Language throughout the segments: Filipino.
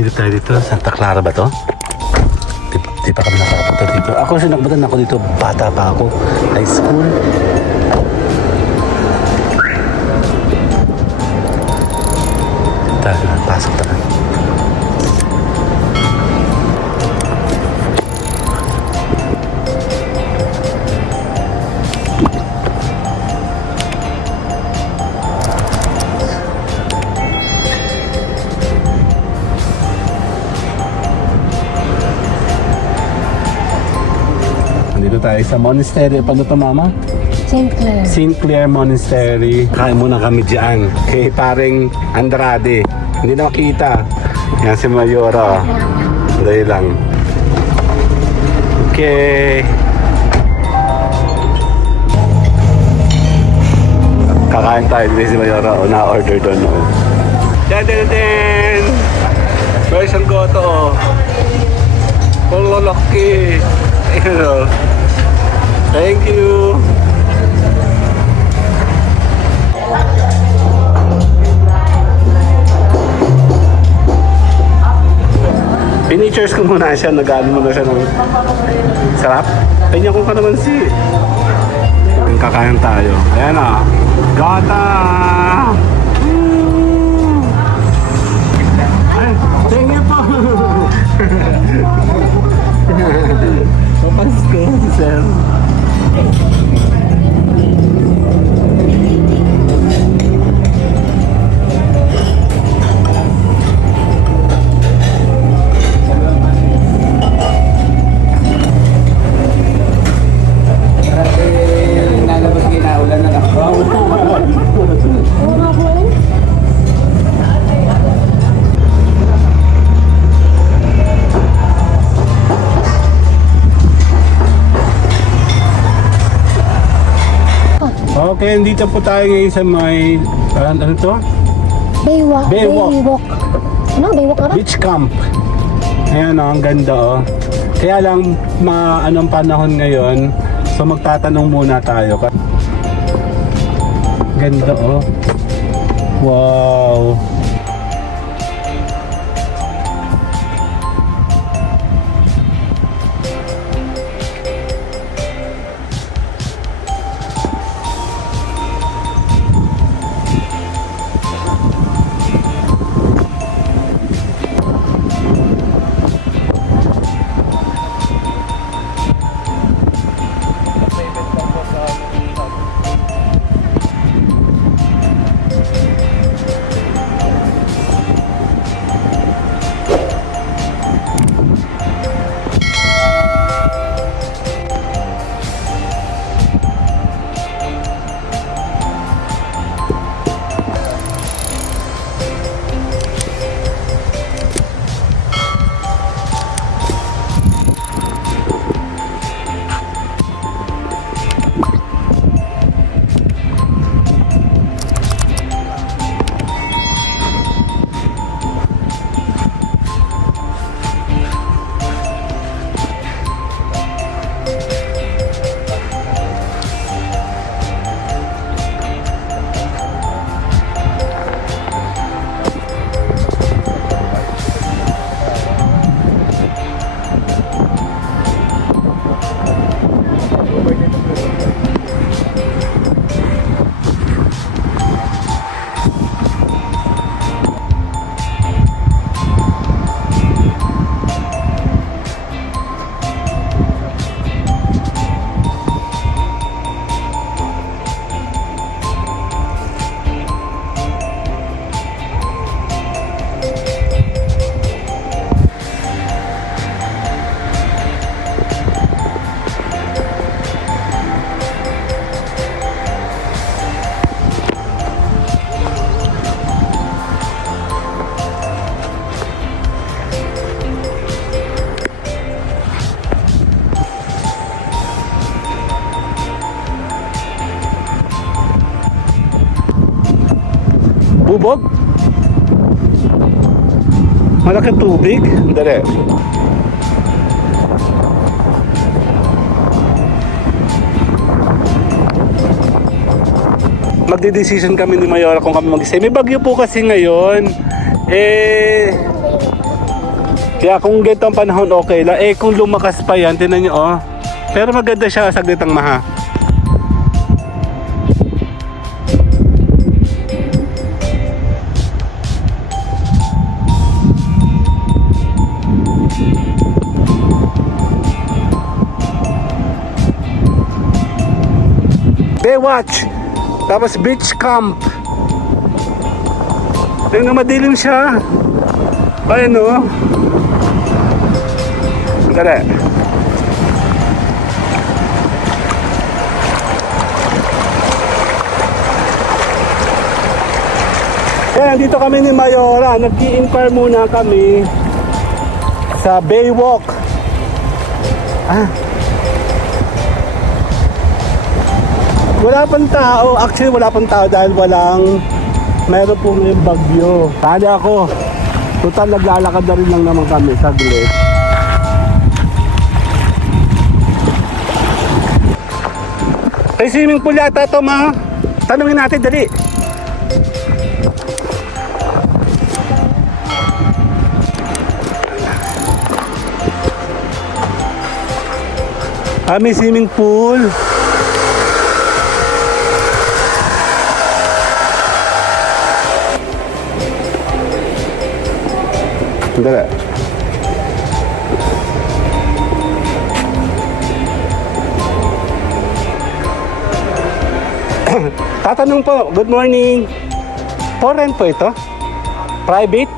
Silip tayo dito. Santa Clara ba to? Di pa kami nakapunta dito. Ako sinakbutan ako dito. Bata pa ako. High school. Tayo na. Pasok tayo. Dito tayo sa monastery. Paano ito, Mama? St. Clair. St. Clair Monastery. Kain muna kami dyan. Kay paring Andrade. Hindi na makita. Yan si Mayora. Dahil lang. Okay. Kakain tayo dito si Mayora. O na-order doon. Din! Version ko ito. Pololaki. Ayun o. Thank you. Pinitures ko muna siya, nag-ano muna siya ng sarap. Kanya ko ka naman kakain tayo. Ayan o. Gata! Ay, thank you po! Papasko, sir. Okay, dito po tayo ngayon sa may ano to? Baywalk. Baywalk. Ano? Baywalk na ba? Beach camp. Ayan o, ang ganda o. Kaya lang, anong panahon ngayon, so magtatanong muna tayo. Ganda o. Wow. Bubog? Malaki tubig? Dali. Magde-decision kami ni Mayora kung kami mag-stay. May bagyo po kasi ngayon. Kaya kung ganito ang panahon, okay lang. Eh, kung lumakas pa yan, tinan nyo, oh. Pero maganda siya, saglit ang maha. Baywatch, tapos beach camp. Tingnan, madilim siya. Ayan o. Dali. Ayan, dito kami ni Mayora. Nag-i-inquire muna kami sa Baywalk. Wala pang tao. Actually, wala pang tao dahil meron po may bagyo. Tali ako. Total, naglalakad na rin lang naman kami. Saglit. May swimming pool yata ito, ma. Tanungin natin, dali. May swimming pool. Dali. Tatanong po, good morning. For rent po ito? Private?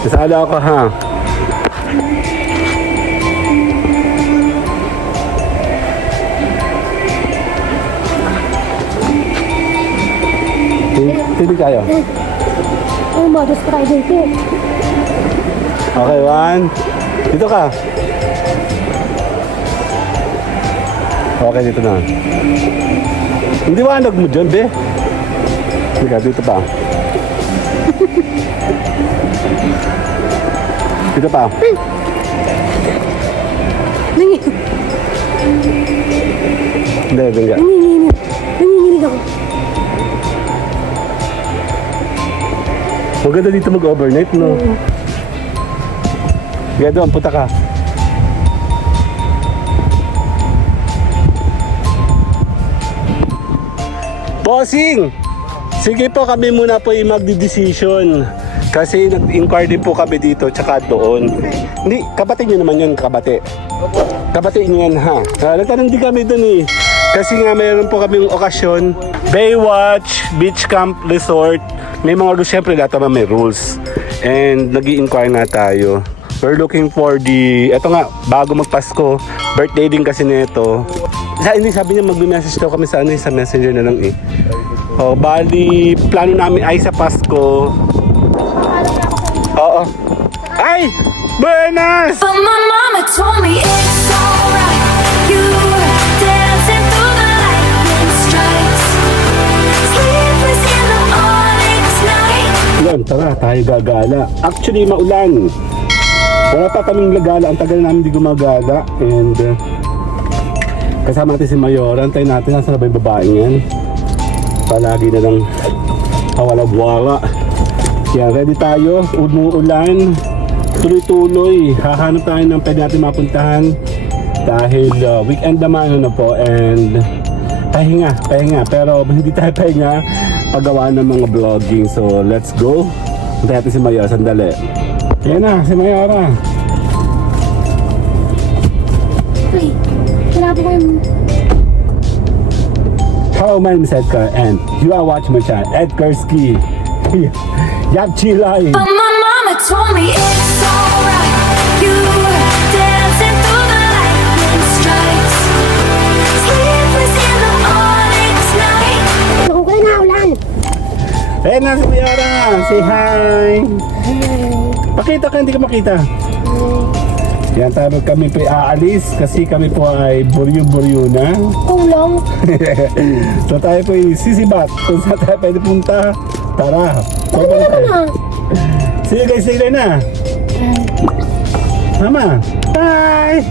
Kasala ako, ha. Pili kayo. Oh, modus Friday po. Okay, one. Dito ka. Okay, dito na. Hindi wanag mo dyan, be. Sige, dito pa. Dito pa. Hindi, hindi. Nanginginig ako. Maganda dito mag-overnight, no? Kaya doon, punta ka. Bossing! Sige po, kami muna po yung magdi-decision. Kasi nag-inquire din po kami dito, tsaka doon. Hindi, kabate nyo naman yun, kabate. Kabate nyo yan, ha? Nagtanong din kami doon eh. Kasi nga mayroon po kaming okasyon. Baywatch, Beach Camp Resort. May mga rules, syempre lahat naman may rules. And nag-i-inquire nga tayo. We're looking for eto nga, bago magpasko, birthday din kasi nito. Hindi, sabi niya mag-message daw kami sa sa messenger na lang eh. Oh, bali, plano namin ay sa Pasko. Oo. Ay! Buenas! But my mama told me it's alright. You were dancing through the lightning strikes. Sleepless in the morning's night. Yan, tara, tayo gagala. Actually, maulan. Wala pa kaming lagala. Ang tagal namin di gumagala. And kasama natin si Mayora. Antayin natin. Nasa na ba yung babaeng yan? Palagi na lang wala-wala. Yan, ready tayo. Umuulan. Tuloy-tuloy. Hahanap tayo ng pwede natin mapuntahan. Dahil weekend naman ano po. And pahinga. Pero hindi tayo pahinga. paggawa ng mga vlogging. So, let's go. Hintayin natin si Mayora, sandali. Ayan na, si Mayora. Ay, wala po kayong... Hello, my name is Edgar and you are watching my channel, Edgar Ski. Yapchi Live. But my mama told me it's alright. You were dancing through the lightning strikes. Sleepless in the onyx night. Naku ko na ulan. Ayan na si Mayora. Say hi. Pakita ka, hindi ka makita. Yan, tayo kami po aalis kasi kami po ay buryo-buryo na. Ulang. So tayo po sisibat kung saan tayo pwede punta. Tara. Ano na naman ah? See you guys later na. Mama. Bye.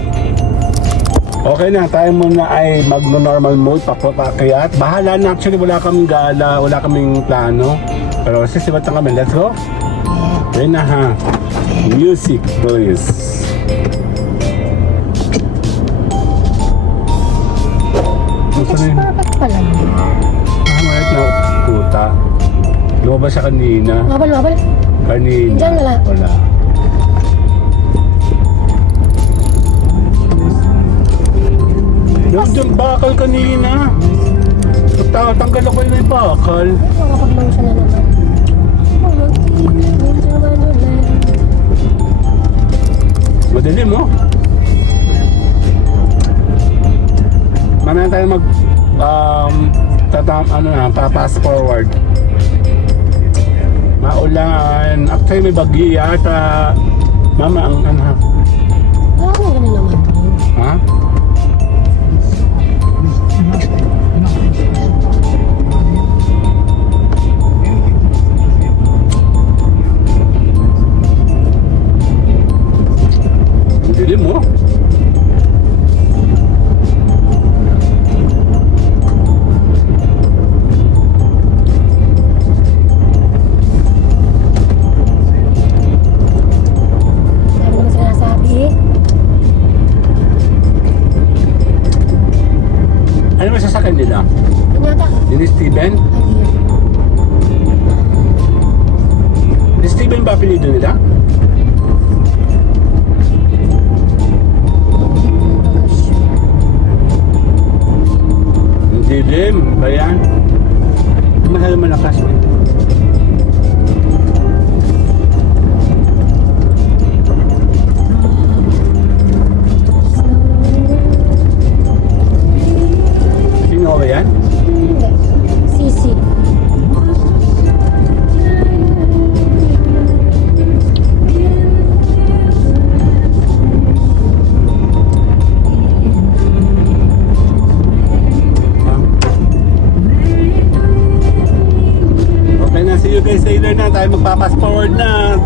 Okay na, tayo muna ay magno-normal mode, papakayat. Bahala na, actually wala kaming gala, wala kaming plano. Pero sisibat na kami, let's go. Ayun na ha. Music please. Dapat pala. Mayat na puta. Lumabas siya kanina. Mabal. Kanina. Diyan wala. Wala. Yung bakal kanina. Tanggal ako yung may bakal. Makapag-mention na naman. Madilim mo. Mamaya tayo mag pa-fast forward. Maulan. Actually may bagyo yata. Mama, ang ano ha? Wala ko ganun naman. Ha? Ang dilim mo. Sabi naman sinasabi eh. Ano masasakan nila? Pinyata. Yun ni Steven? Ay, yan. Ni Steven ba apelido nila? Ang dilim. Ba yan? Mahal malakas mo. Sino ba yan? Hindi. Sisi. Okay na, see you guys later na. Tayo magpa-fast forward na.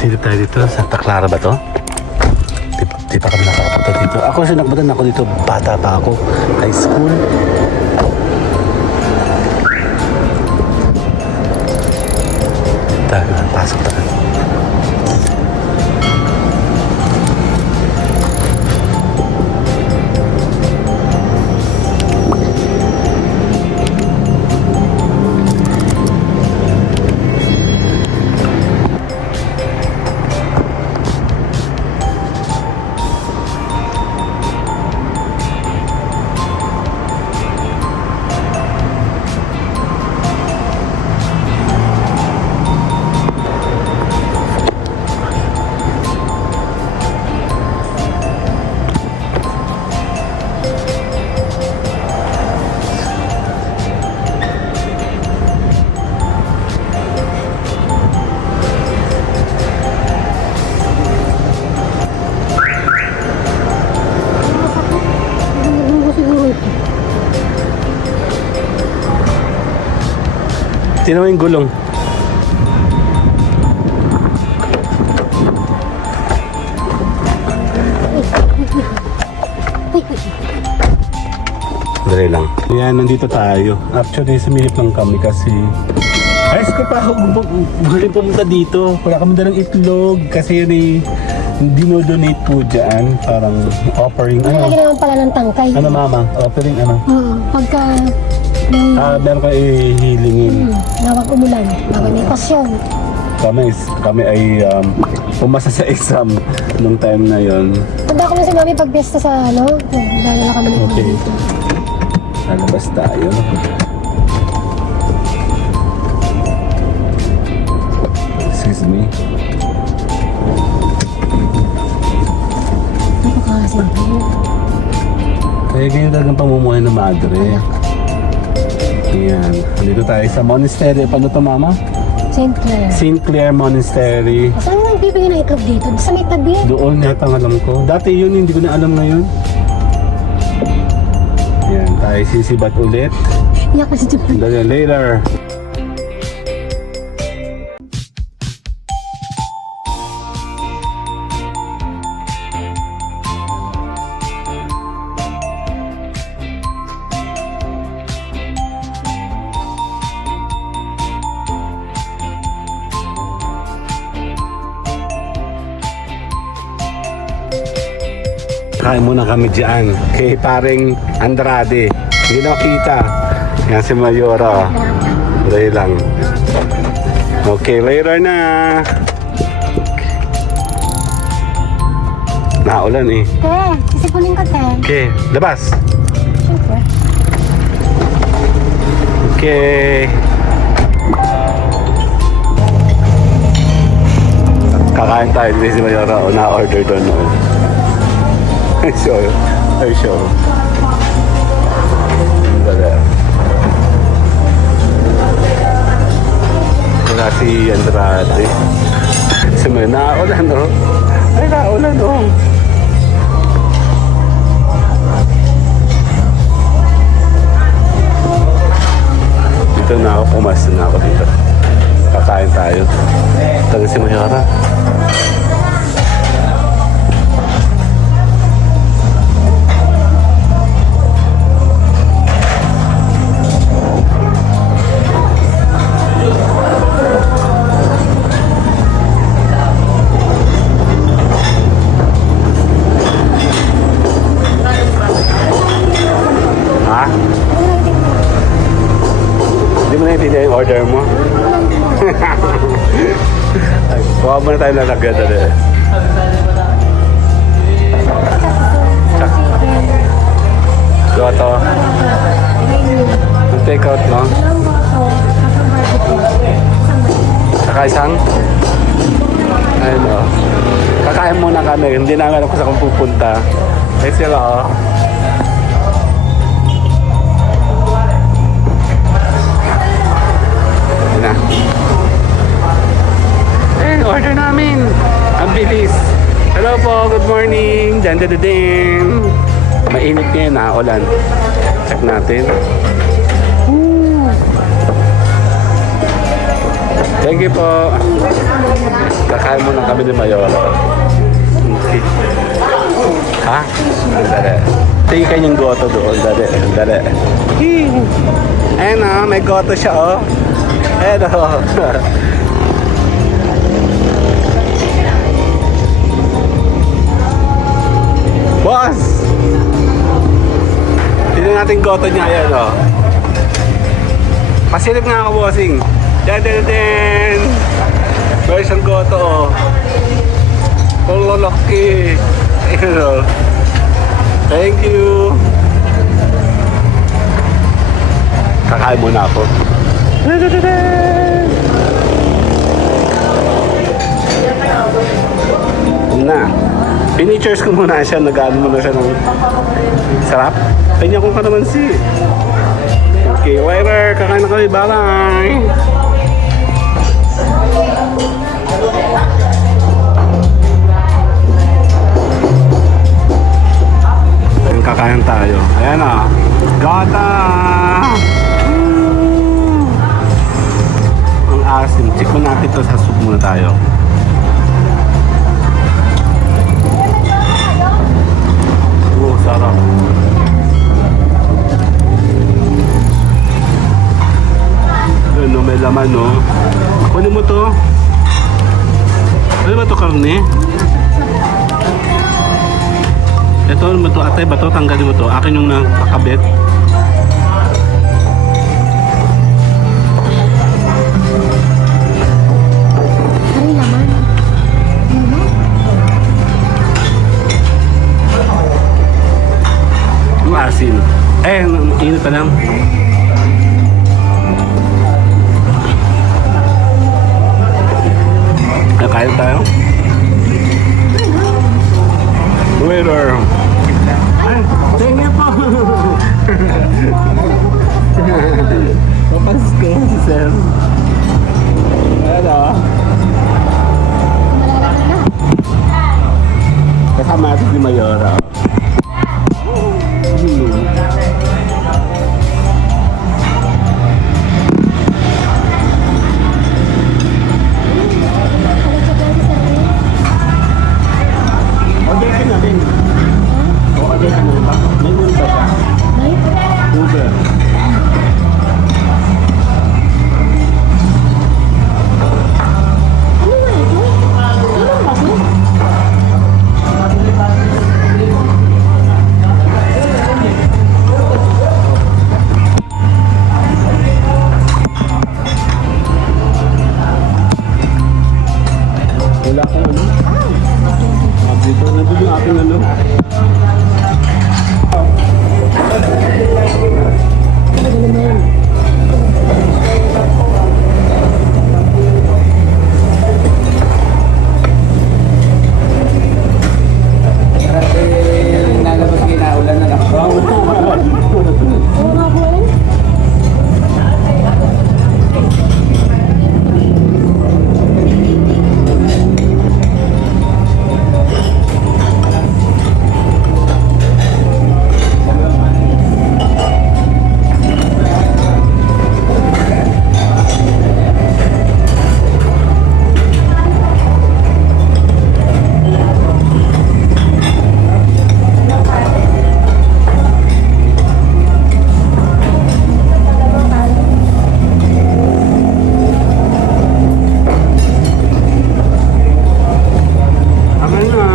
Silip tayo dito. Santa Clara ba to? Di pa kami nakakapunta dito. Ako kasi nagpunta ako dito. Bata pa ako. High school. Tayo na. Pasok tayo. Tingnan mo yung gulong. Dali lang. Yan, nandito tayo. Actually, sumilip lang kami kasi ayos ko pa ako galing pumunta dito. Wala kami dalang itlog kasi yun eh, dinodonate po dyan. Parang offering. Lagi naman pala ng tangkay. Ano mama? Offering ano? Oo, pagka may Meron ka ihilingin. nawag umulan, nawag may pasyon. Kami ay pumasa sa exam nung time na yon. Tanda ko na si mami pag besta sa ano, dahil na kami Okay. dito. Lalabas tayo. Excuse me. Napakasimple. Kaya ganyan talagang pamumuhay ng madre. Ayan. Dito tayo sa monastery. Paano to mama? St. Clair. St. Clair Monastery. Saan nga nagbibigay ng itlog dito? Sa may tabi. Doon yata ang alam ko. Dati yun, hindi ko na alam ngayon. Ayan, tayo sisibat ulit. Iyak na si Jupiter. Dali, later. Kain muna kami dyan kay paring Andrade. Hindi na kita. Yan si Mayora. Dahil lang. Okay, later na. Naulan eh. Te, sisipunin ka, te. Okay, labas. Siyempre. Okay. Kakain tayo din si Mayora o na-order doon. Ay, sure. Ay, sure. Dala. Wala si Andrade. Si May naulan, no? Ay, naulan, no? Dito na ako, pumas na ako dito. Kakain tayo. Taga si Mayora. Ha? Hindi mo naintindihan yung order mo? Ay, kuha mo na tayo lalagyan dali. Goto. Yung take out mo? Saka isang? Ayun o. Kakain muna kami. Hindi namin alam kung saan kung pupunta. Eh sila o. Na. Eh, order namin. Ang bilis. Hello po, good morning. Din. Mainit ngayon ha, ulan. Check natin. Woo. Thank you po. Kakain muna kami ni Mayora. Okay. Ha? Dali. Tingin kanyang goto doon. Dali. Ayun o, may goto siya o. Ayun o. Boss! Tignan natin goto niya. Ayan o. Pasilip nga ako, bossing. Din! Meron siyang goto o. Pololaki. Ayun o. Thank you. Kakain muna ako. Na. Pinitures ko muna siya. Nag-ano muna siya ng sarap. Kanya kong ka naman si. Okay, waiter. Kakain na kami. Bye-bye. Ayun, kakain tayo. Ayan o. Gata! check mo natin to sa soup muna tayo. Oh, sarap. Ano, may laman, no? Kunin mo to. Ano ba to, karne? Ito, ano ba to? Ate, ba to? Tanggalin mo to. Akin yung nakakabit. Ay, laman. Ano? Yung asin. Eh, init pa lang. Kain tayo. Waiter. Ay, thank you po. Papasko si Sir. Ano? Malalagay na. Kasama natin si Mayora. Order ka na din. O, order ka na rin ba? May meal ba siya? Ay, Uber. ano nga ito? Ano ba ito? Wala kang ano? Dito, nandun yung ating ano? Ano naman? Nalabas kayo na ulan na lang. Oo nga po eh. Aman na.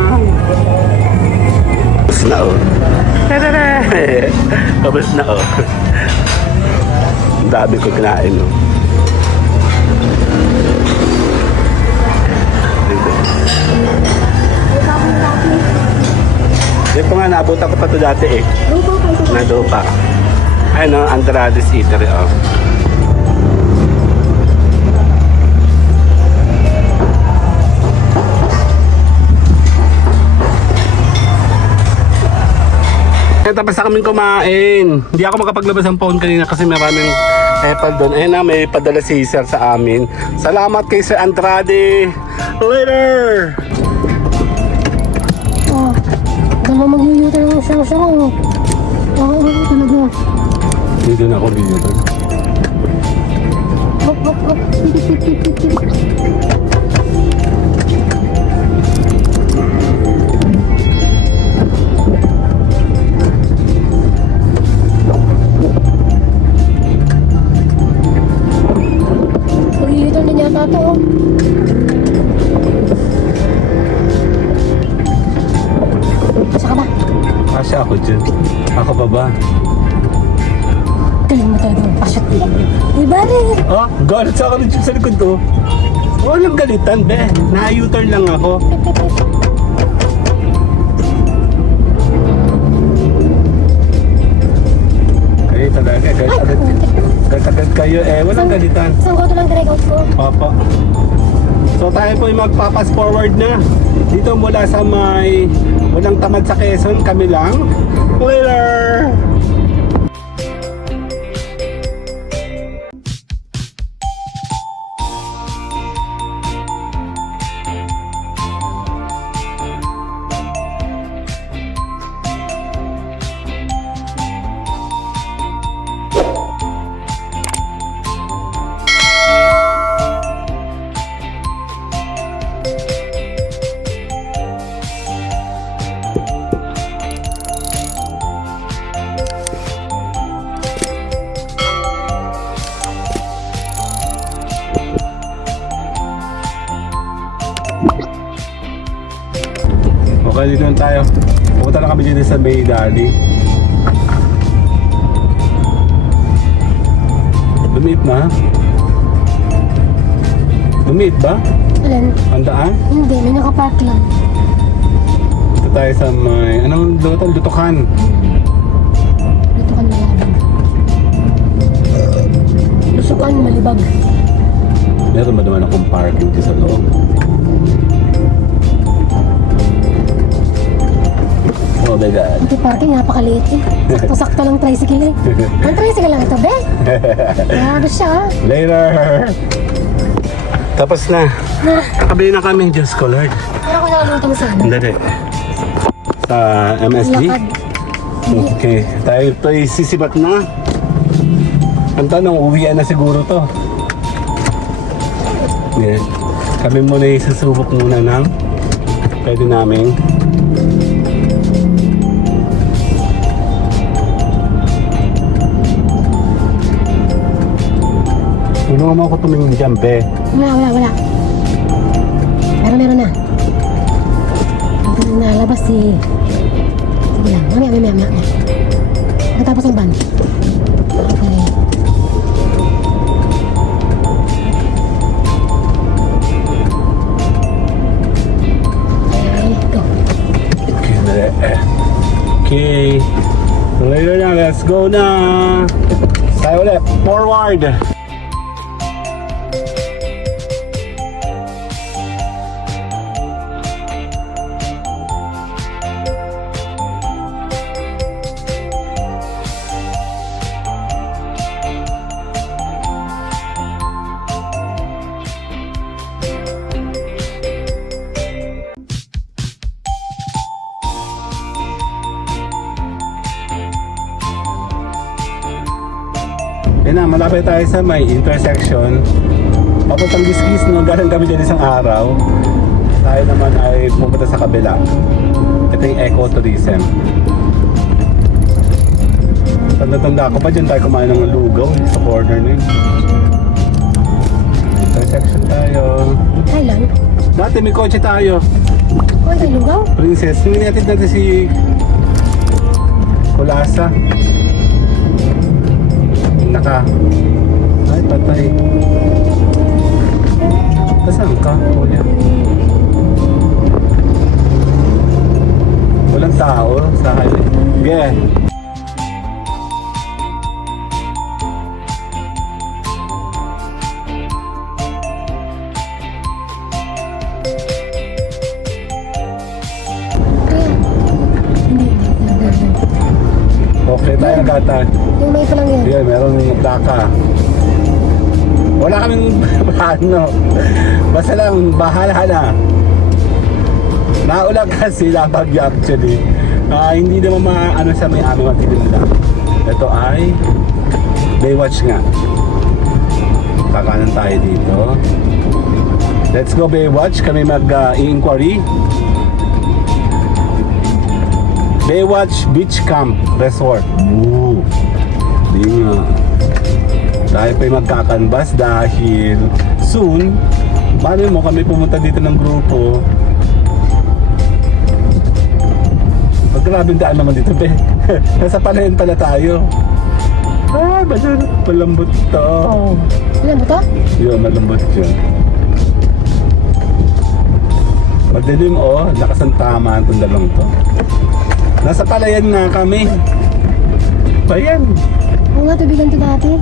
Tapos na oh. Tapos na oh. Ang dami ko kinain oh. Dito. Dito nga, naabutan ko pa ito dati eh. Lupa pa ito. Nado pa. Ay no, Andrade's Eatery oh. Tapos na kaming kumain. Hindi ako makapaglabas ng phone kanina kasi maraming Apple doon. Ayun na, may padala si Sir sa amin. Salamat kay Sir Andrade. Later! Oh, dala mag-yuta ng sarang-sarang. Oo, talaga. Dito na ako dito. Hop, hop, hop. Tip, tip, tip, tip, tip. Mag-yuta na yata ito, oh. Asa ka ba? Kasya ako dyan. Ako pa ba? Galing mo talaga magpashoot lang. Uy, bari! Oh, galit sa akin sa likod to. Walang galitan, be. Na-U-turn lang ako. Ay, talaga. Galit kayo. Eh, walang galitan. Saan ko ito lang direct out ko? Papa. So tayo po ay magpapas forward na. Dito mula sa may walang tamad sa Quezon, kami lang. Later! dito na tayo. Pupunta na kami dito sa Bay Dali. Lumiit na? Lumiit ba? Alin? Ang daan? Hindi, may nakapark lang. Dito tayo sa may... Anong luto? Lutukan. Dito ka nalaban. Lusukan, malibag. Meron ba naman akong parking dito sa loob? Oh my God. Ito parking, napakaliit eh. Sakto-sakto lang tricycle eh. Ang tricycle lang ito, be? Grabe siya ah. Later! Tapos na. Nakabili na kami. Diyos ko, Lord. Pero ako nakalutang sa ano. Dali. Sa MSG? Lakad. Okay. Tayo to'y sisibat na. Ang tanong, uwian na siguro to. Yeah. Kami muna isusubok muna ng pwede namin. Tulungan mo ako tumingin dyan, be. Wala. Pero meron na. Ito na nalabas si... Sige lang, mamaya. Matapos ang ban. Okay. Okay, go. Okay, dali. Okay. Later na, let's go na. Tayo ulit. Forward. Yan na, malapit tayo sa may intersection. Papuntang Giskis, no? Galing kami dyan isang araw. Tayo naman ay pupunta sa kabila. Ito yung ecotourism. Tanda-tanda ako pa dyan tayo kumain ng lugaw sa corner na yun. Intersection tayo. Kailan? Dati may kotse tayo. Oh, ito yung lugaw? Princess, ninatid natin si Kulasa. Naka. Ay, patay. Saan ka, kuya? Walang tao sa highway. Yeah. Hindi. Okay, tayo nagatan. Yung may pa lang yan. Yeah, meron plaka. Wala kaming ano. Basta lang, bahala na. Naulang kasi labag actually. Hindi naman maano sa may aming magtitinda. Ito ay Baywatch nga. Kakanan tayo dito. Let's go Baywatch. Kami mag-i-inquiry. Baywatch Beach Camp Resort. Ooh. Di nga. Dahil pa'y magkakanbas dahil soon, paano mo kami pumunta dito ng grupo. Grabing daan naman dito, be. Nasa palayan pala tayo. Ah, malambot to. Alam mo to? Yun, malambot yun. Magdilim, oh. Lakas ang tama itong dalawang to. Nasa palayan nga kami. Bayan. Oo nga, tubigan to dati.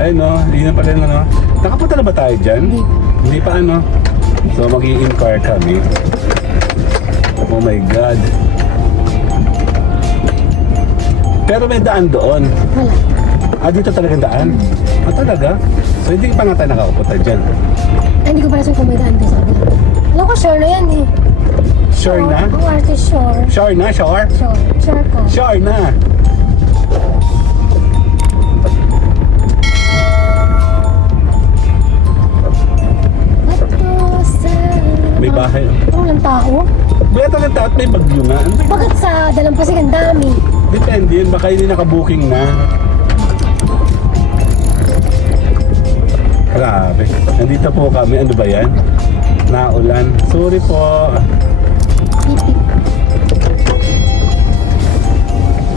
Ayun, no. Hindi na pala yun, ano. Nakapunta na ba tayo dyan? Hindi. Hindi pa, ano. So, mag-i-inquire kami. Oh my God. Pero may daan doon. Wala. Dito talaga daan? Talaga? So hindi pa nga tayo nakakapunta dyan. Hindi ko pala sure kung may daan doon sa kabila. Alam ko, sure na yan eh. Sure na? Ang artist sure. Sure na? Sure? Sure ko. Sure na? May bahay. Walang tao. May talaga at may bagyo nga. Ano ba? Bakit sa Dalampasig ang dami? Depende yun. Baka hindi nakabooking na. Grabe. Nandito po kami. Ano ba yan? Naulan. Sorry po.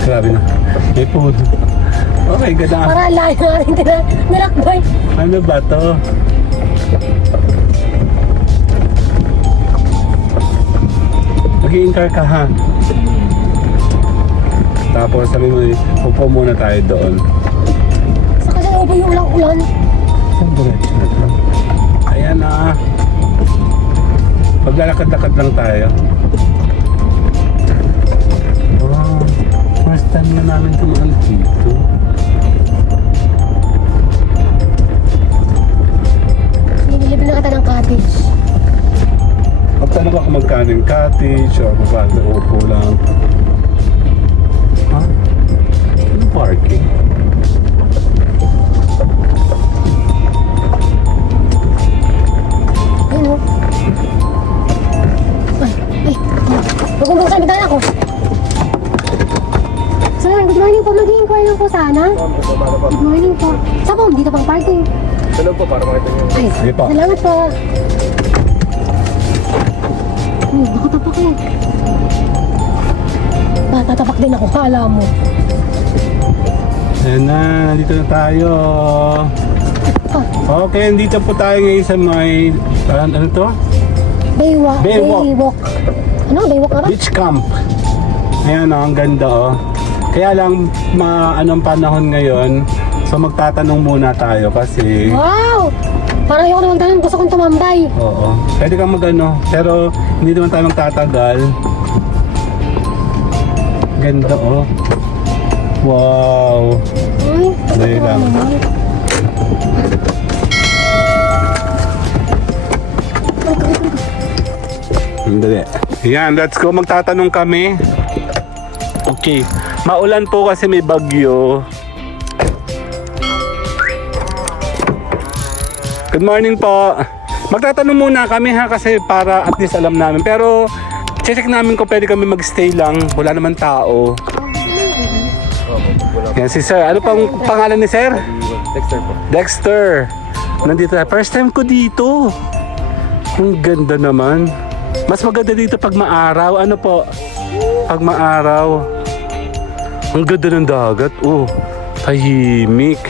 Grabe na. May food. Okay, ganda. Para layo nga rin nilakbay. Ano ba to? Mag-i-incar ka ha. Tapos sabi mo, upo muna tayo doon. Saka siya upo yung ulang-ulan. Saan diretso na to? Ayan na. Maglalakad-lakad lang tayo. Wow. First time na namin tumaan dito. Nililibin na kita ng cottage. Magtanong ako magkano yung cottage or mabasa upo lang. Ha? Ano parking? Ayun o. Ay, magumbong sa bintana ko. Sir, good morning po. Mag-i-inquire lang po sana. Good morning po. Saan po? Dito pang parking. Hello po, para makita niyo. Ay, Sige po. salamat po. Nakatapak eh. Tatapak din ako, kala mo. Ayan na, nandito na tayo. Okay, nandito po tayo ngayon sa may, ano to? Baywalk. Baywalk. Ano? Baywalk nga ba? Beach camp. Ayan o, ang ganda oh. Kaya lang, anong panahon ngayon, so magtatanong muna tayo kasi, Wow! Parang ayoko na magtanong, gusto kong tumambay. oo, pwede kang magano, pero hindi naman tayo magtatagal. Ganda oh. Wow. Ay, Dali lang. Sandali. Yan, let's go. Magtatanong kami. Okay. Maulan po kasi may bagyo. Good morning po. Magtatanong muna kami ha kasi para at least alam namin. Pero check namin kung pwede kami magstay lang. Wala naman tao. Yan si Sir. Ano pang pangalan ni Sir? Dexter po. Dexter. Nandito na. First time ko dito. Ang ganda naman. Mas maganda dito pag maaraw. Ano po? Pag maaraw. Ang ganda ng dagat. Oh, tahimik.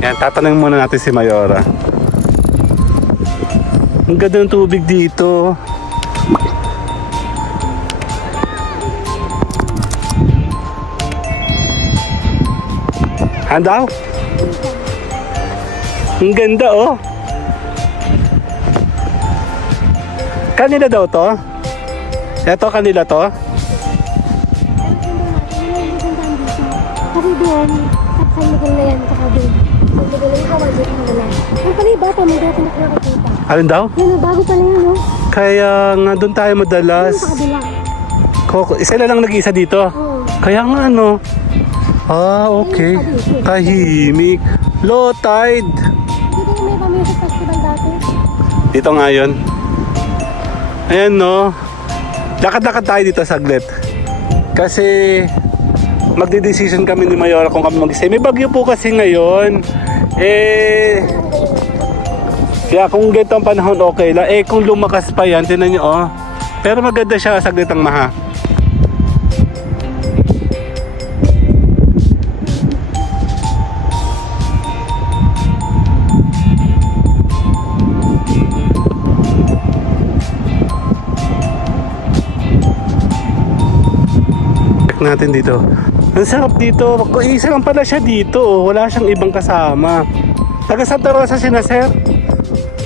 Yan, tatanungin muna natin si Mayora. Ang ganda ng tubig dito. Andaw? Ang ganda oh. Kanila daw to? Ito kanila to? Kasi doon, sa lugar na yan, tsaka doon. Sa lugar na yung kawan, dito na wala. Ang pala yung bata, may dati nakakakita. Alin daw? Yan, bago pala yan, no? Kaya nga doon tayo madalas. Sa kabila. Isa na lang nag-iisa dito. Oo. Kaya nga ano. Ah, okay. Tahimik. Low tide. Dito yung may pamisit festival dati. Dito nga yun. Ayan no. Lakad-lakad tayo dito saglit. Kasi magdi-decision kami ni Mayora kung kami mag-stay. May bagyo po kasi ngayon. Kaya kung ganito ang panahon okay lang. Kung lumakas pa yan, tinan nyo oh. Pero maganda siya saglit ang maha. Natin dito. Ang sarap dito. Isa lang pala siya dito. Oh. Wala siyang ibang kasama. Taga Santa Rosa sina sir.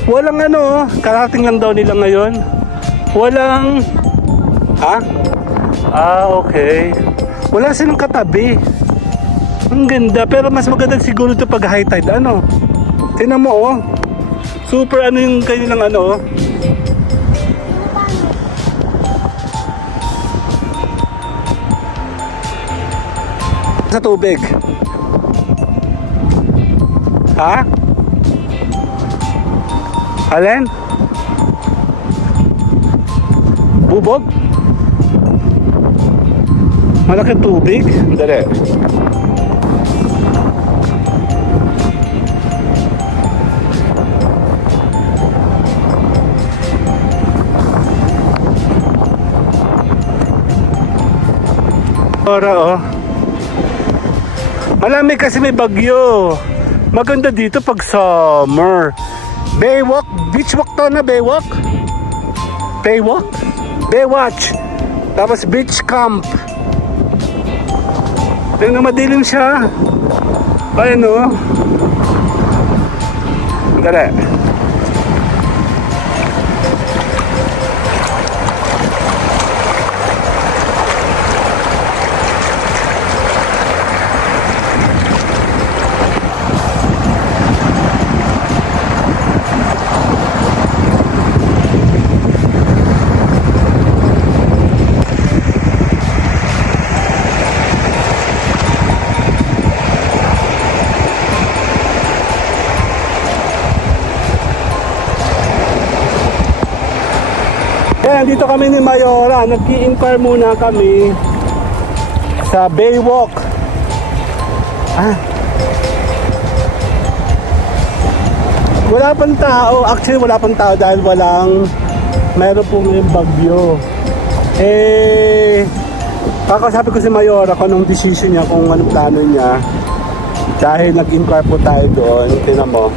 Walang ano. Karating lang daw nila ngayon. Walang... Ha? Ah, okay. Wala silang katabi. Ang ganda. Pero mas maganda siguro ito pag high tide. Ano? Tingnan mo oh. Super ano yung kanilang ano oh. Sa tubig. Ha? Alin? Bubog? Malaki tubig? Dali. Ora oh. Malamig kasi may bagyo. Maganda dito pag summer. Baywalk, beach walk to na Baywalk. Baywalk? Baywatch. Tapos beach camp. Tingnan madilim siya. Ayun o. Dali. Ayan, dito kami ni Mayora. Nag-i-inquire muna kami sa Baywalk. Wala pang tao. Actually, wala pang tao dahil meron po may bagyo. Kakasabi ko si Mayora kung anong decision niya, kung anong plano niya. Dahil nag-inquire po tayo doon. Tingnan mo.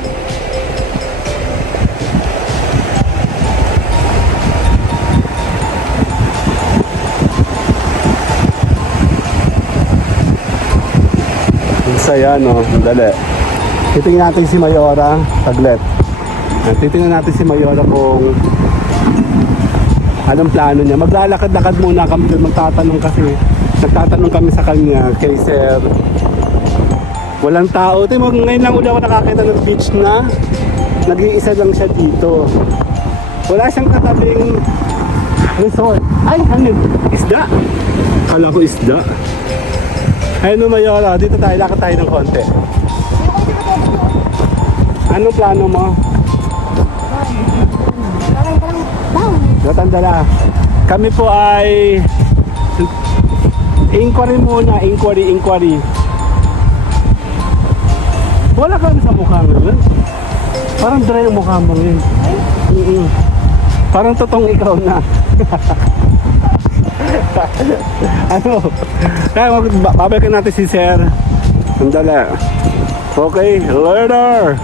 Saya no, dali. Titingnan natin si Mayora, saglit. Titingnan natin si Mayora kung anong plano niya. Maglalakad-lakad muna kami doon, nagtatanong kami sa kanya kay sir. Walang tao. Tingnan mo, ngayon lang uli ako nakakita ng beach na nag-iisa lang siya dito. Wala siyang katabing resort. Ay, ano? Isda. Kala ko isda. Ayun no, Mayora, dito tayo, lakad tayo ng konti. Anong plano mo? Natandala. Kami po ay inquiry muna, inquiry. Wala ka sa mukha ngayon. Parang dry yung mukha mo ngayon. Parang totoong ikaw na. Ano? Kaya babalikan natin si Sir. Sandali. Okay, later.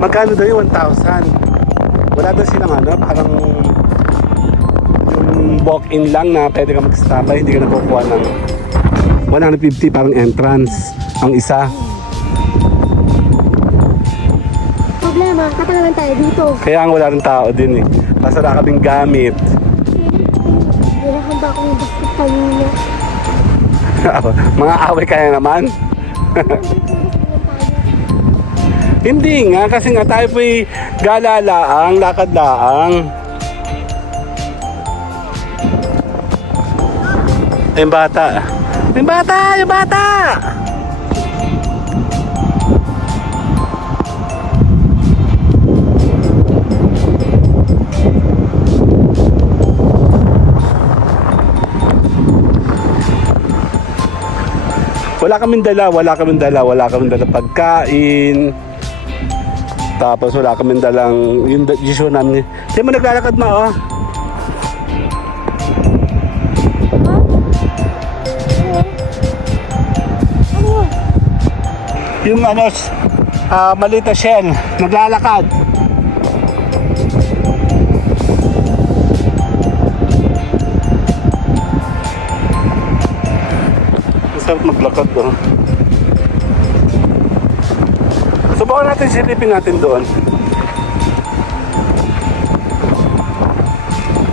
Magkano daw yung 1,000? Wala daw silang ano, parang yung walk-in lang na pwede ka mag-stop, hindi ka nakukuha ng 150 parang entrance ang isa. Problema, katalangan tayo dito. Kaya ang wala rin tao din eh. Basta wala kaming gamit. Hirahan ba ako yung basket kanina? Mga away kaya naman. Hindi nga, kasi nga tayo po'y galalaang, lakad-laang. Yung bata. Yung bata! Yung bata! Wala kaming dala pagkain. Tapos wala kaming dalang yung issue namin. Hindi mo naglalakad na oh. Ano? Yung ano, maliit na shell, naglalakad. Masarap maglakad oh. Subukan natin, silipin natin doon.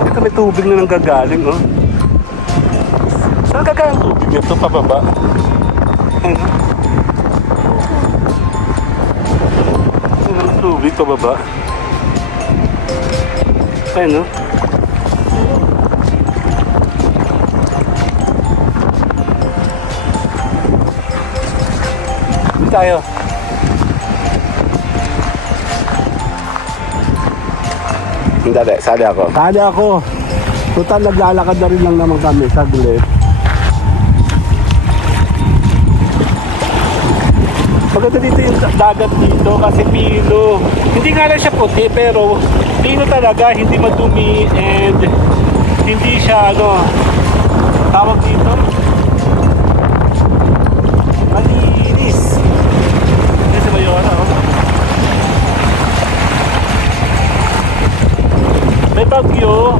Ito may tubig na nanggagaling oh. Saan gagaling tubig ito? Pababa. Ayun oh. Ayun ang tubig pababa. Ayun oh. Dito tayo. Hindi, sali ako. Sali ako. Total, naglalakad na rin lang naman kami. Saglit. Maganda dito yung dagat dito kasi pino. Hindi nga lang siya puti pero pino talaga. Hindi madumi and hindi siya ano, tawag dito, malinis. Hindi si Mayora oh. May bagyo.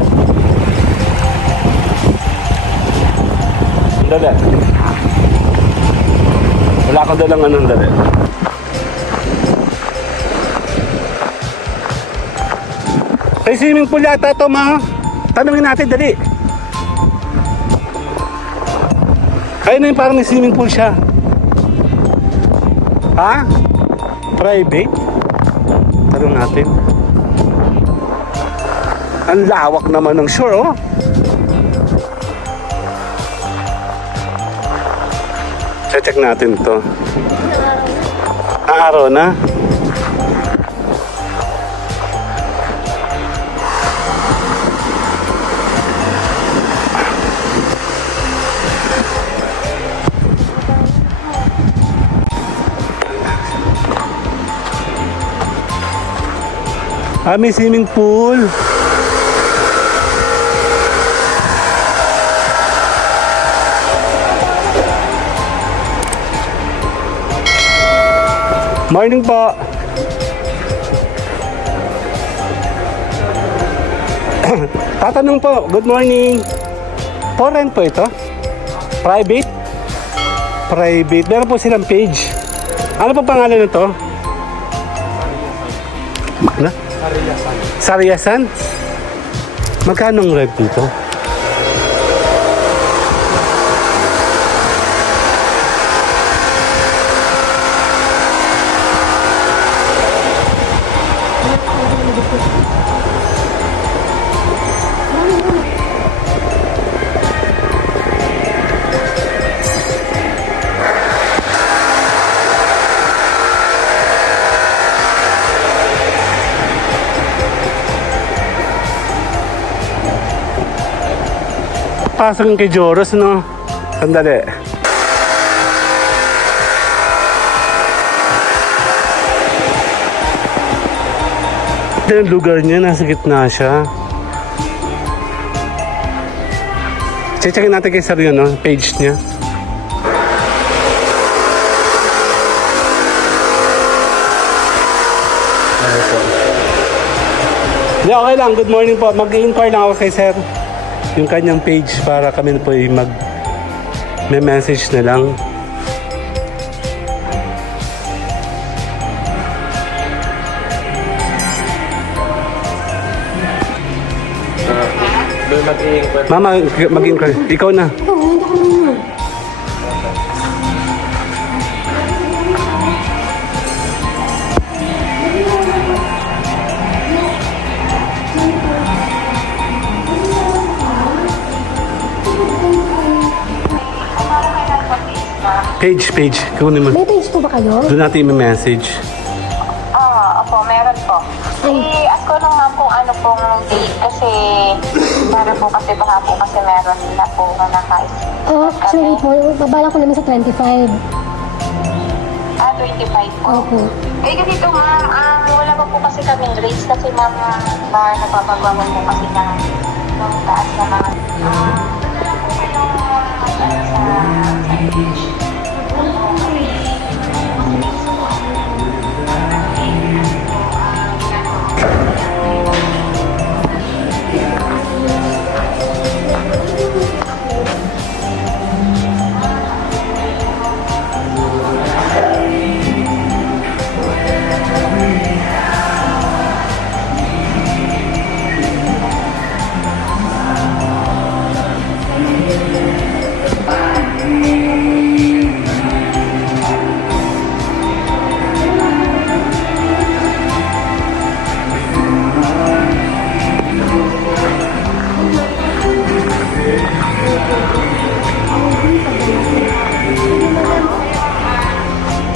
Dali. Wala akong dalang anong dali. May swimming pool yata ito, ma. Tanungin natin, dali. Ayun na yung parang may swimming pool siya. Ha? Private? Tanong natin. Ang lawak naman ng shore, oh. Check natin to. Araw na. May swimming pool. Morning po. Tatanong po, good morning. For rent po ito? Private? Private. Meron po silang page. Ano po pangalan nito? Ano? Sariasan. Magkano ang rent dito? Pasok yung kay Joros, no? Sandali. Ito yung lugar niya, nasa gitna siya. Checkin natin kay Sir yun, no? Page niya. Ano po? Hindi, okay lang. Good morning po. Mag-inquire lang ako kay sir. Yung kanyang page para kami na po ay may message na lang. Doon mag-i-inquire. Mama, mag-inquire. Ikaw na. Ikaw, hindi ako naman yun. Page. Kunin mo. May page po ba kayo? Doon natin may message. Opo, meron po. I-ask ko lang ma'am kung ano pong date kasi para po kasi baka po kasi meron na po na nakais. Oh, actually po, babala ko naman sa 25. 25 po. Opo. Eh ganito ma'am, wala pa po kasi kaming rates kasi ma'am, napapagawa po kasi ng taas na mga wala po kayong sa page.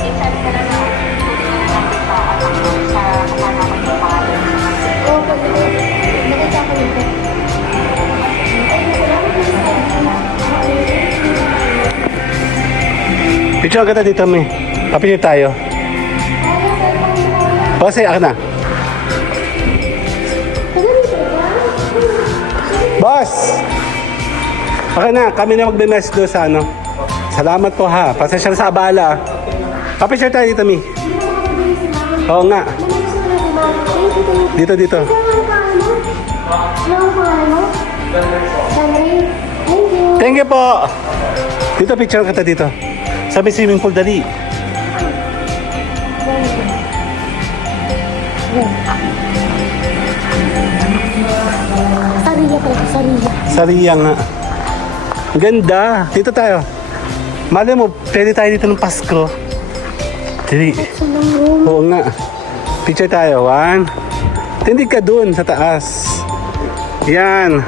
Insan ka na lang sa kasama ko yung pangalan. Opo, nakita ko nito. Picture kita dito, may. Kapit tayo. Kasi, akin na. Boss! Akin na, kami na magbe-mess doon sa ano. Salamat po ha. Pasensya na sa abala. Kapit tayo dito, mi. Oo nga. Dito. Ano ang pangalan mo? Sunray. Thank you. Thank you po. Dito, picture kita dito. Sabi swimming pool, dali. Sariya talaga, sariya. Sariya nga. Ang ganda. Dito tayo. Mali mo, pwede tayo dito ng Pasko. Dali. Sa lang room. Oo nga. Picture tayo. 1. Tindig ka dun sa taas. Yan.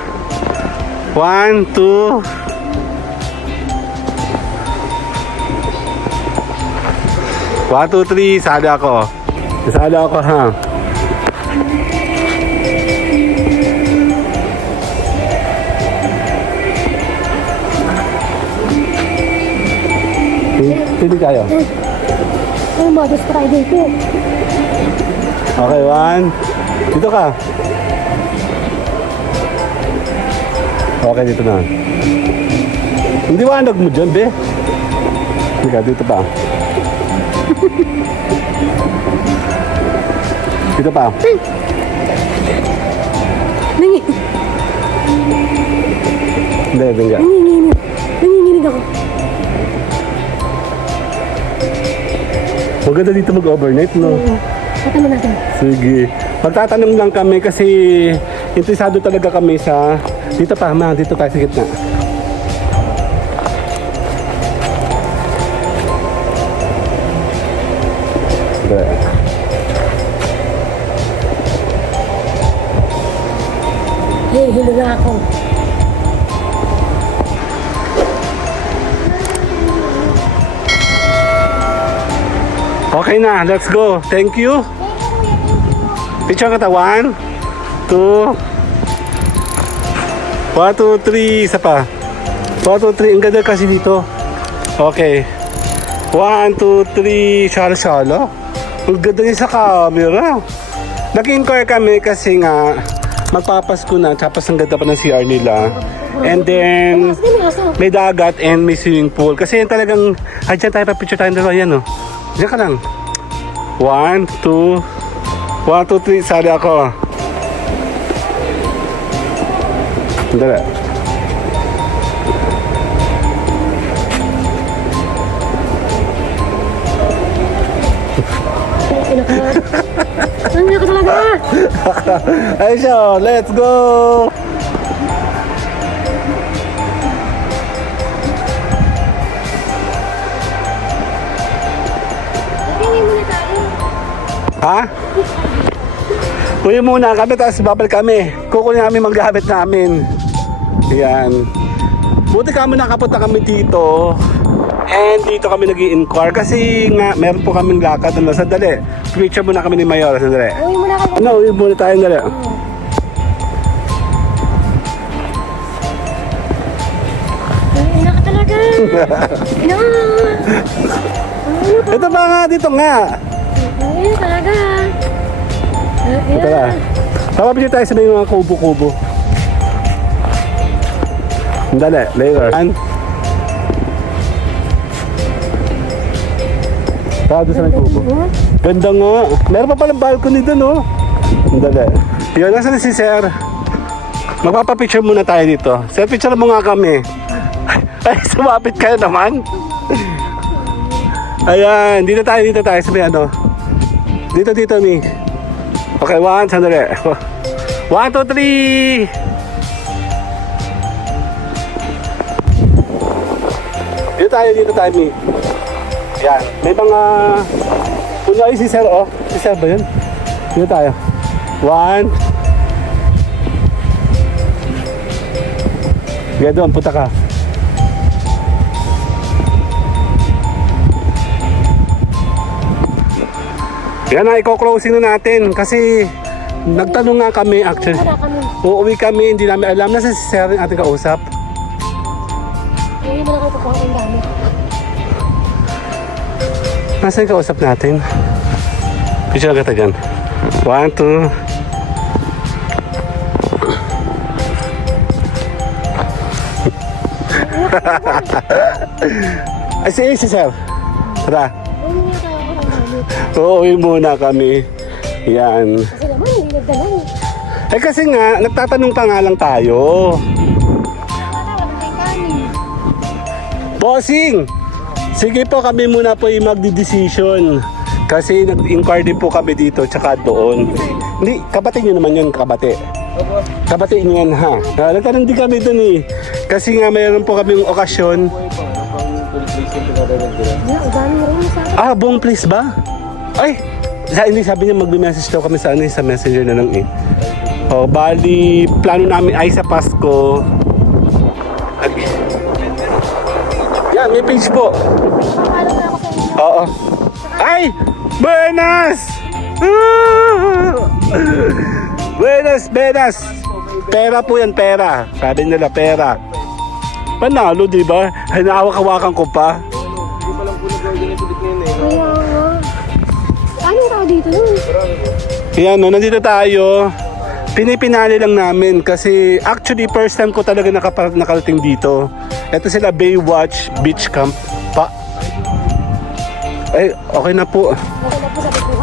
1, 2. 1, 2, 3. Sali ako. Sali ako ha. Tindig tayo. Ay, Modest Friday po. Okay, 1. Dito ka. Okay, dito na. Hindi wanag mo dyan, be. Hindi ka, dito pa. Dito pa. Hindi, hindi. Nanginginig ako. Maganda dito mag-overnight, no? Patama natin. Sige. Magtatanong lang kami kasi interesado talaga kami sa... Dito pa, ma. Dito tayo sa gitna. There. Hey, hilo na ako. Okay na, let's go. Thank you. Picture ka ta. 1, 2. 1, 2, 3. Isa pa. 1, 2, 3. Ang ganda kasi dito. Okay. 1, 2, 3. Shala-shala. Ang ganda niya sa camera. Nag-inquire kami kasi nga magpapasko na. Tapos ang ganda pa ng CR nila. And then Sige, may aso. may dagat and may swimming pool. Kasi yan talagang, ay dyan tayo, pa-picture tayo dalawa yan, oh. Diyan ka lang. 1, 2, 1, 2, 3, sali ako. Dali. Ano ka talaga? Ay siya, let's go! Tingin muna tayo. Ha? Uwi muna kami, tapos babalik kami. Kukunin namin mga gamit namin. Yan. Buti kami nakapunta kami dito. And dito kami nag-i-inquire kasi nga meron po kaming lakad. Ano, sandali. Picture muna kami ni Mayor. Sandali. Uwi muna kayo. Ano, uwi muna tayo. Sandali. Ina ka talaga. Ina. Ito ba nga, dito nga. Ina talaga. Ito na. Papapicture tayo sa may mga kubo-kubo. Sandali, later. Tara doon sa may kubo. Ganda nga. Meron pa palang balcony doon, oh. Sandali. Yun, nasa na si Sir? Magpapapicture muna tayo dito. Sir, picture mo nga kami. Ay, sumapit kayo naman. Ayan, dito tayo sa may ano. Dito, ni. Okay, 1, sandali. 1, 2, 3. Dito tayo, mi. Yan, may mga... Puno ay si Sir, oh. Si Sir ba yun? Dito tayo. 1. Kaya doon, punta ka. Yan na, i-closing na natin kasi nagtanong nga kami actually. Wala kami. Uuwi kami, hindi namin alam. Nasa si Sir yung ating kausap. Uwi muna kayo kukuha ng gamit. Nasa yung kausap natin? Picture na kita dyan. 1, 2. Ay, si Sir. Tara. Uwi muna tayo ako ng gamit. Uuwi muna kami. Yan. Kasi naman, hindi nagdala eh. Eh kasi nga, nagtatanong pa nga lang tayo. Wala tayong kanin. Bossing! Sige po, kami muna po yung magdi-decision. Kasi nag-inquire din po kami dito, tsaka doon. Hindi, kabati nyo naman yun, kabati. Opo. Kabati nyo yan, ha? Nagtanong din kami doon eh. Kasi nga mayroon po kaming okasyon. Ano pang police station pinadagdag nila? Wala, udami rin sa... Buong place ba? Ay! Hindi, sabi niya mag-message daw kami sa, sa messenger na lang eh. O, bali, plano namin ay sa Pasko. Yan, may page po. Papaalam na ako sa inyo. Oo. Ay! Buenas! Buenas! Pera po yan, pera. Sabi nila, pera. Panalo, di ba? Hinahawak-hawakan ko pa. Hindi pa lang po nag-organize ulit ngayon eh. Kaya nga. Anong tao dito nun? Yan, no, nandito tayo. Pinipinali lang namin kasi actually first time ko talaga nakarating dito. Ito sila Baywatch Beach Camp pa. Ay, okay na po. Okay na po sabi ko.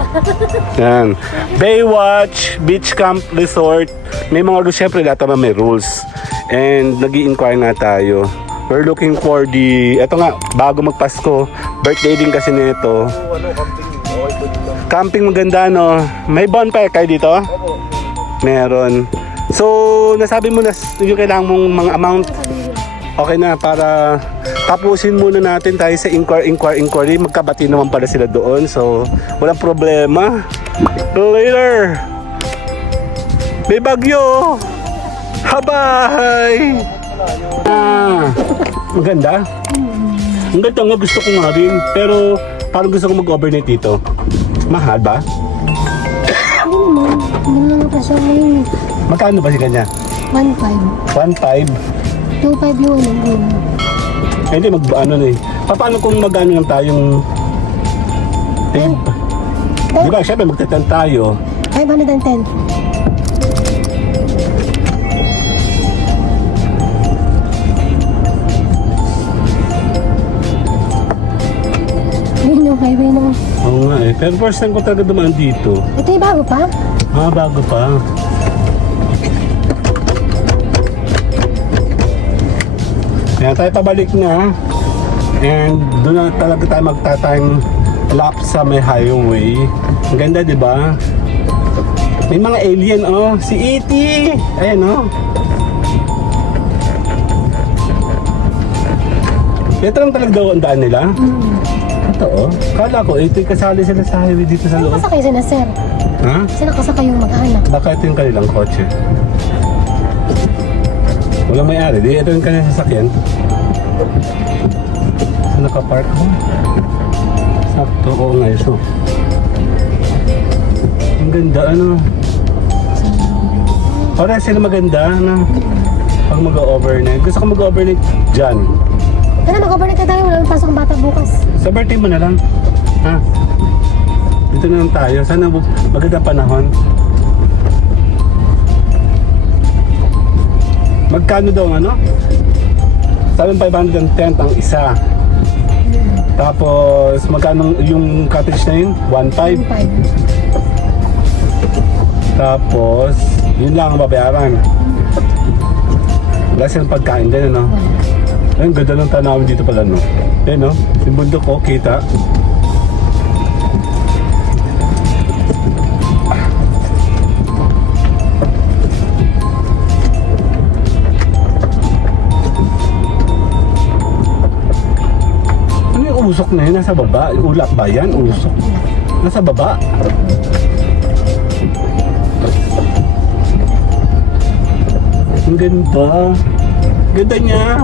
Yan. Baywatch Beach Camp Resort. May mga rules, syempre lahat naman may rules. And nag-i-inquire nga tayo. We're looking for eto nga, bago magpasko, birthday din kasi nito. So, camping. Okay po dito. Camping maganda, no? May bonfire kayo dito? Opo. Meron. So, nasabi mo na yung kailangan mong mga amount. Okay na, para tapusin muna natin tayo sa inquiry. Magkabati naman pala sila doon. So, walang problema. Later! May bagyo! Habay! Maganda? Ang ganda nga, gusto ko nga rin. Pero, parang gusto ko mag-overnight dito. Mahal ba? Hindi naman. Hindi naman presyo na yun. Magkano ba si kanya? 1.5. 1.5? 2.5 yung room. Eh, hindi, ano na eh. Paano kung mag-ano lang tayong... Di ba, syempre magtatan tayo. 510. Yun yung highway na. Oo nga eh. Pero first time ko talaga dumaan dito. Ito yung bago pa? Ah, bago pa. Kaya tayo pabalik na. And doon na talaga tayo magta-time lapse sa may highway. Ang ganda, di ba? May mga alien, oh. Si E.T. Ayan, oh. Ito lang talaga daw ang daan nila. Ito, oh. Kala ko, ito yung kasali sila sa highway dito sa Saan loob. nakasakay sila, sir? Ha? Saan nakasakay yung mag-anak? Baka ito yung kanilang kotse. Walang may-ari. Di, ito yung kanilang sasakyan. Saan nakapark mo? Sakto. Oo nga, ito. Ang ganda, ano? Parang sila maganda, ano? Pag mag-overnight. Gusto ko mag-overnight dyan. Tara, mag-overnight na tayo. Wala nang pasok ang bata bukas. Sa birthday mo na lang. Ha? Dito na lang tayo. Sana maganda panahon. Magkano daw ang ano? 7,510 ang isa. Tapos magkano yung cottage na yun? 1,500. 1.5. Tapos yun lang ang babayaran. Wala silang pagkain din, ano? Ayun, ganda ng tanawin dito pala, no? Ayun, no? Yung bundok ko, kita. Ano yung usok na yun? Nasa baba? Ulap ba yan? Usok? Nasa baba? Ang ganda. Ganda niya.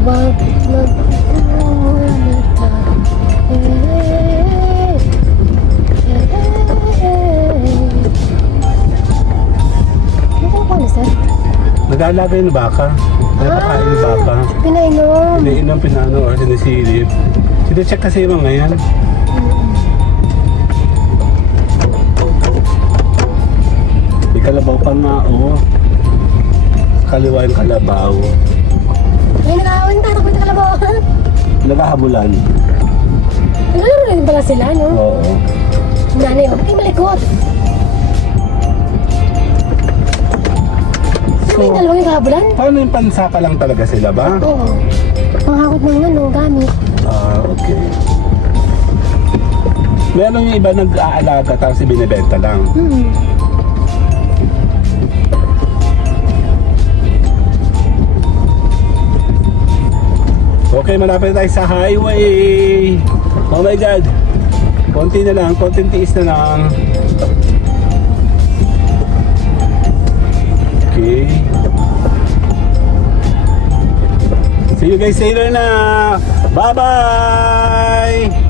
Wag magpapalita. Ano ko na, sir? Nag-aalaga yung baka. Napakain yung baka. Pinainom. Pinainom, pinano, or sinisilip. Sine-check kasi yung mga yan. May kalabaw pa nga, oh. Kaliwa yung kalabaw. Ay, nag-aawin tayo. Takbo yung kalabaw. Naghahabulan. Naglalaro rin pala sila, no? Oo. Nanay, oh. Ay, malikot. Ano ba yung dalawa yung kahabulan? Paano yung pansaka lang talaga sila ba? Oo. Panghakot ng ano, gamit. Ah, okay. Meron yung iba nag-aalaga tapos binibenta lang. Okay, malapit na tayo sa highway. Oh my God. Konti na lang, konting tiis na lang. Okay. See you guys later na. Bye-bye!